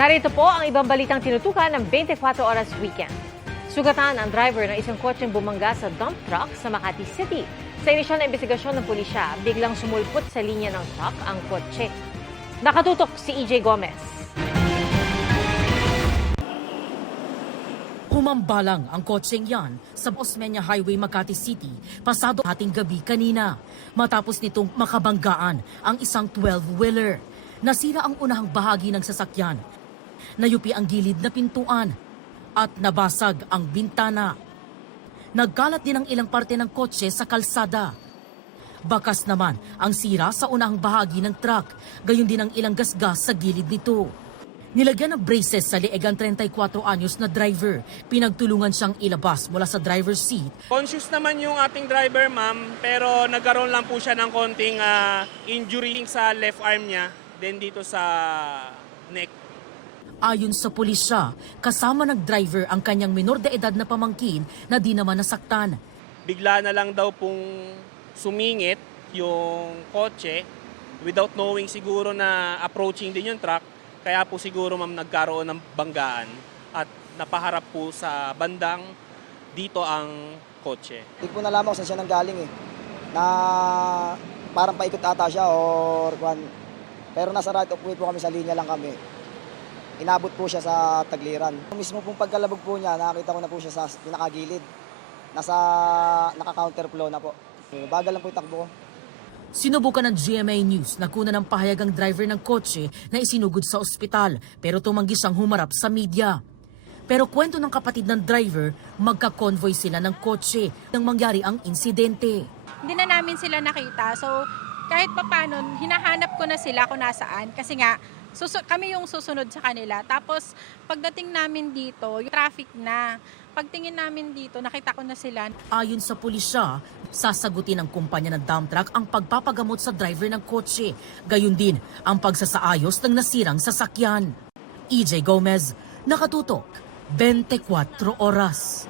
Narito po ang ibang balitang tinutukan ng 24 Oras Weekend. Sugatan ang driver ng isang kotseng bumangga sa dump truck sa Makati City. Sa inisyal na investigasyon ng pulisya, biglang sumulpot sa linya ng truck ang kotse. Nakatutok si EJ Gomez. Humambalang ang kotseng yan sa Osmeña Highway, Makati City pasado ating gabi kanina. Matapos nitong makabanggaan ang isang 12-wheeler. Nasira ang unahang bahagi ng sasakyan. Nayupi ang gilid na pintuan at nabasag ang bintana. Nagkalat din ang ilang parte ng kotse sa kalsada. Bakas naman ang sira sa unahang bahagi ng truck, gayon din ang ilang gasgas sa gilid nito. Nilagyan ng braces sa leeg ang 34 anyos na driver. Pinagtulungan siyang ilabas mula sa driver's seat. Conscious naman yung ating driver, ma'am, pero nagkaroon lang po siya ng konting injury sa left arm niya, then dito sa neck. Ayon sa pulisya, kasama ng driver ang kanyang minor de edad na pamangkin na di naman nasaktan. Bigla na lang daw pong sumingit yung kotse without knowing siguro na approaching din yung truck. Kaya po siguro, ma'am, nagkaroon ng banggaan at napaharap po sa bandang dito ang kotse. Hindi po nalaman kung saan siya nanggaling eh. Na parang paikot ata siya or kwan. Pero nasa right of way po kami, sa linya lang kami. Inabot po siya sa tagliran. Mismo pong pagkalabog po niya, nakakita ko na po siya sa pinakagilid. Naka-counterflow na po. Bagal lang po yung takbo ko. Sinubukan ng GMA News na kunan ng pahayag ang driver ng kotse na isinugod sa ospital pero tumanggi siyang humarap sa media. Pero kwento ng kapatid ng driver, magka-convoy sila ng kotse nang mangyari ang insidente. Hindi na namin sila nakita. So kahit papaano, hinahanap ko na sila kung nasaan kasi nga kami yung susunod sa kanila. Tapos pagdating namin dito, yung traffic na. Pagtingin namin dito, nakita ko na sila. Ayon sa pulisya, sasagutin ng kumpanya ng dump truck ang pagpapagamot sa driver ng kotse. Gayon din ang pagsasaayos ng nasirang sasakyan. EJ Gomez, nakatutok, 24 Oras.